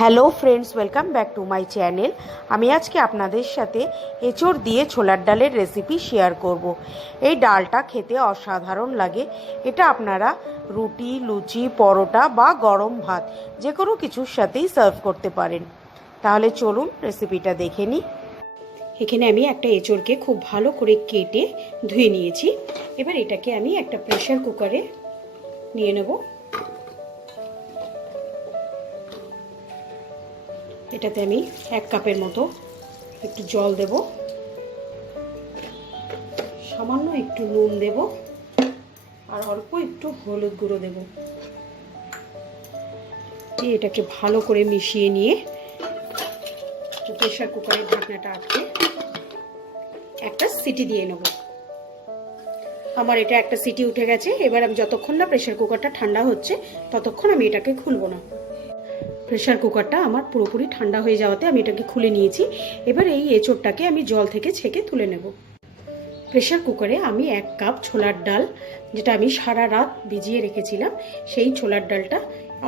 Hello friends, welcome back to my channel. আমি আজকে আপনাদের সাথে এঁচোড় দিয়ে ছোলার ডালের রেসিপি শেয়ার করব। এই ডালটা খেতে অসাধারণ লাগে। এটা আপনারা রুটি, লুচি, পরোটা বা গরম ভাত যে কোনো কিছুর সাথেই সার্ভ করতে পারেন। তাহলে চলুন রেসিপিটা দেখে নিই। এখানে আমি একটা এঁচোড়কে খুব ভালো করে কেটে ধুয়ে নিয়েছি। এবার এটাকে আমি একটা প্রেসার কুকারে নিয়ে নেব। এটাতে আমি 1 কাপের মতো একটু জল দেব, সামান্য একটু নুন দেব আর অল্প একটু হলুদ গুঁড়ো দেব। এটাকে ভালো করে মিশিয়ে নিয়ে প্রেসার কুকারের ঢাকনাটা আটকে একটা সিটি দিয়ে নেব। আমার এটা একটা সিটি উঠে গেছে। এবার আমি যতক্ষণ না প্রেসার কুকারটা ঠান্ডা হচ্ছে ততক্ষণ আমি এটাকে খুলবো না। প্রেসার কুকারটা আমার পুরোপুরি ঠান্ডা হয়ে যাওয়াতে আমি এটাকে খুলে নিয়েছি। এবার এই এঁচোড়টাকে আমি জল থেকে ছেঁকে তুলে নেব। প্রেসার কুকারে আমি 1 কাপ ছোলার ডাল, যেটা আমি সারা রাত ভিজিয়ে রেখেছিলাম, সেই ছোলার ডালটা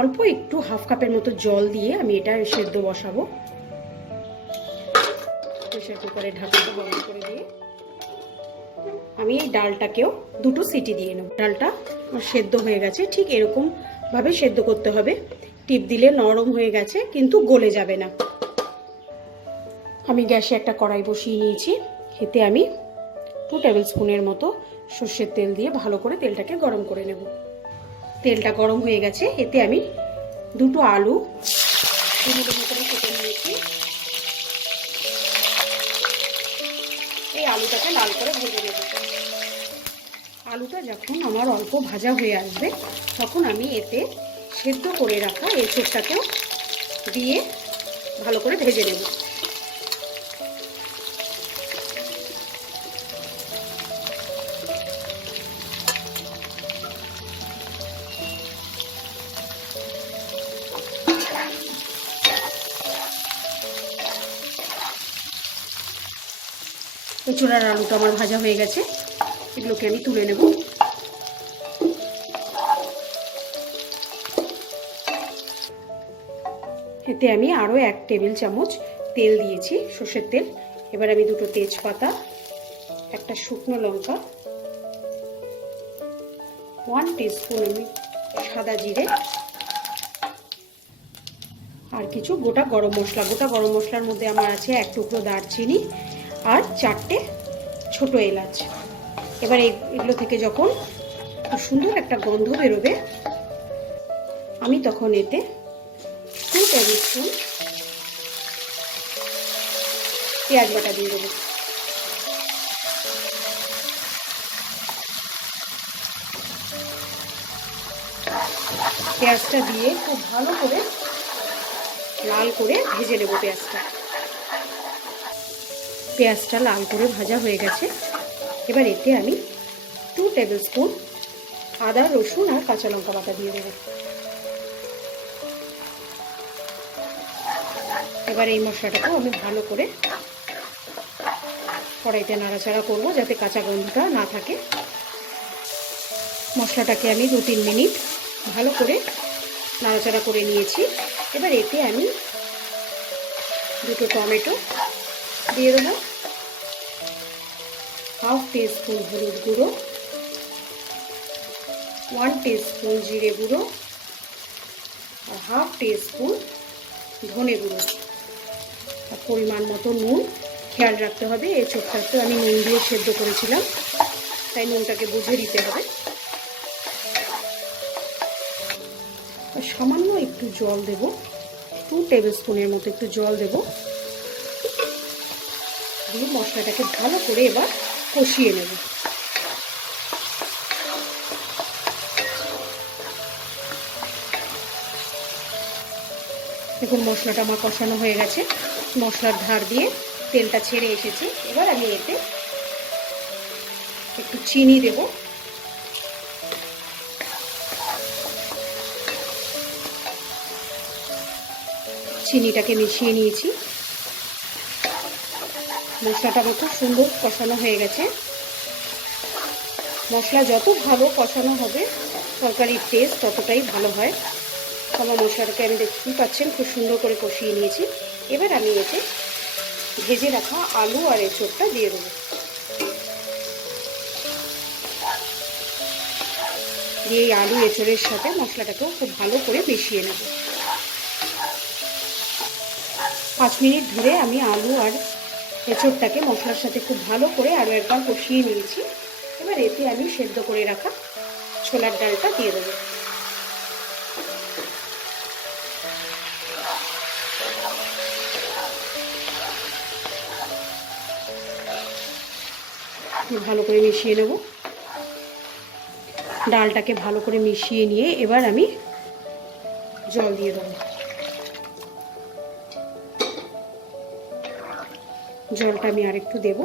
অল্প একটু 1/2 কাপের মতো জল দিয়ে আমি এটা সেদ্ধ বসাবো। প্রেসার কুকারের ঢাকনাটা বন্ধ করে দিয়ে আমি এই ডালটাকেও 2টো সিটি দিয়ে নেব। ডালটা সেদ্ধ হয়ে গেছে, ঠিক এরকম ভাবে সেদ্ধ করতে হবে। টিপ দিলে নরম হয়ে গেছে কিন্তু গলে যাবে না। আমি গ্যাসে একটা কড়াই বসিয়ে নিয়েছি। এতে আমি 2 টেবিল স্পুনের মতো সর্ষের তেল দিয়ে ভালো করে তেলটাকে গরম করে নেব। তেলটা গরম হয়ে গেছে। এতে আমি 2টো আলু ডুমো ডুমো করে কেটে নিয়েছি। এই আলুটাকে লাল করে ভেজে নেব। আলুটা যখন আমার অল্প ভাজা হয়ে আসবে তখন আমি এতে সেদ্ধ করে রাখা এঁচোড়টাকেও দিয়ে ভালো করে ভেজে নেব। এঁচোড় আর আলুটা আমার ভাজা হয়ে গেছে। এগুলোকে আমি তুলে নেব। এতে আমি আরও 1 টেবিল চামচ তেল দিয়েছি, সর্ষের তেল। এবার আমি 2টো তেজপাতা, একটা শুকনো লঙ্কা, 1 টিস্পুন আমি সাদা জিরে আর কিছু গোটা গরম মশলা। গোটা গরম মশলার মধ্যে আমার আছে 1 টুকরো দারচিনি আর 4টে ছোট এলাচ। এবার এগুলো থেকে যখন খুব সুন্দর একটা গন্ধ বেরোবে আমি তখন এতে 2 টেবিল স্পুন পেঁয়াজ বাটা দিয়ে দেবো। পেঁয়াজটা দিয়ে খুব ভালো করে লাল করে ভেজে নেব। পেঁয়াজটা লাল করে ভাজা হয়ে গেছে। এবার এতে আমি 2 টেবিল স্পুন আদা, রসুন আর কাঁচা লঙ্কা বাটা দিয়ে দেবো। এবার এই মশলাটাকেও আমি ভালো করে কড়াইতে নাড়াচাড়া করব যাতে কাঁচা গন্ধটা না থাকে। মশলাটাকে আমি 2-3 মিনিট ভালো করে নাড়াচাড়া করে নিয়েছি। এবার এতে আমি 2টো টমেটো দিয়ে দেবো, 1/2 টিস্পুন হলুদ গুঁড়ো, 1 টিস্পুন জিরে গুঁড়ো আর 1/2 টিস্পুন ধনে গুঁড়ো আর পরিমাণ মতো নুন। খেয়াল রাখতে হবে, এই এঁচোড়টাতে আমি নুন দিয়ে সেদ্ধ করেছিলাম, তাই নুনটাকে বুঝে দিতে হবে। আর সামান্য একটু জল দেব, 2 টেবিল স্পুনের মতো একটু জল দেব। দিয়ে মশলাটাকে ভালো করে এবার কষিয়ে নেব। দেখুন মশলাটা আমার কষানো হয়ে গেছে, মশলার ধার দিয়ে তেলটা ছেড়ে এসেছে। এবার আমি এতে একটু চিনি দেব। চিনিটাকে মিশিয়ে নিয়েছি। মশলাটা আমার খুব সুন্দর কষানো হয়ে গেছে। মশলা যত ভালো কষানো হবে তরকারির টেস্ট ততটাই ভালো হয়। আমার মশলাটাকে আমি দেখতেই পাচ্ছেন খুব সুন্দর করে কষিয়ে নিয়েছি। এবার আমি এতে ভেজে রাখা আলু আর এঁচোড়টা দিয়ে দেবো। দিয়ে এই আলু এঁচোড়ের সাথে মশলাটাকেও খুব ভালো করে মিশিয়ে নেব। 5 মিনিট ধরে আমি আলু আর এঁচোড়টাকে মশলার সাথে খুব ভালো করে আরও একবার কষিয়ে নিয়েছি। এবার এতে আমি সেদ্ধ করে রাখা ছোলার ডালটা দিয়ে দেবো। ভালো করে মিশিয়ে নেব। ডালটাকে ভালো করে মিশিয়ে নিয়ে এবার আমি জল দিয়ে দেবো। জলটা আমি আরেকটু দেব,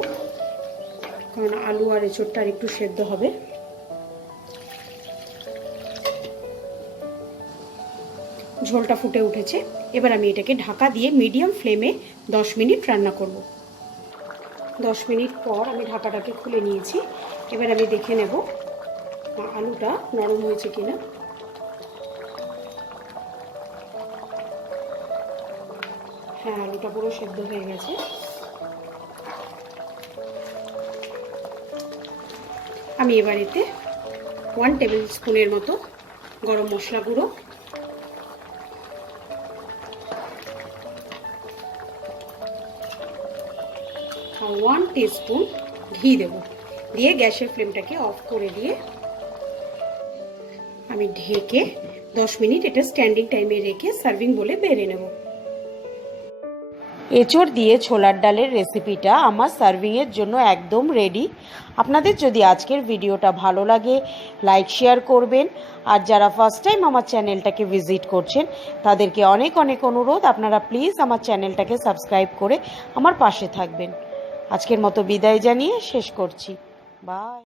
কারণ আলু আর এঁচোড়টা আরেকটু সেদ্ধ হবে। ঝোলটা ফুটে উঠেছে। এবার আমি এটাকে ঢাকা দিয়ে মিডিয়াম ফ্লেমে 10 মিনিট রান্না করব। 10 মিনিট পর আমি ঢাকাটাকে খুলে নিয়েছি। এবার আমি দেখে নেব আলুটা নরম হয়েছে কিনা। হ্যাঁ, আলুটা পুরো সেদ্ধ হয়ে গেছে। আমি এবার এতে 1 টেবিল স্পুনের মতো গরম মশলা গুঁড়ো, 1 টিস্পুন ঘি দেব। দিয়ে গ্যাসের ফ্লেমটাকে অফ করে দিয়ে আমি ঢেকে 10 মিনিট এটা স্ট্যান্ডিং টাইমে রেখে সার্ভিং বলে বেড়ে নেব। এঁচোড় দিয়ে ছোলার ডালের রেসিপিটা আমার সার্ভিংয়ের জন্য একদম রেডি। আপনাদের যদি আজকের ভিডিওটা ভালো লাগে লাইক শেয়ার করবেন। আর যারা ফার্স্ট টাইম আমার চ্যানেলটাকে ভিজিট করছেন তাদেরকে অনেক অনেক অনুরোধ, আপনারা প্লিজ আমার চ্যানেলটাকে সাবস্ক্রাইব করে আমার পাশে থাকবেন। আজকের মতো বিদায় জানিয়ে শেষ করছি। বাই।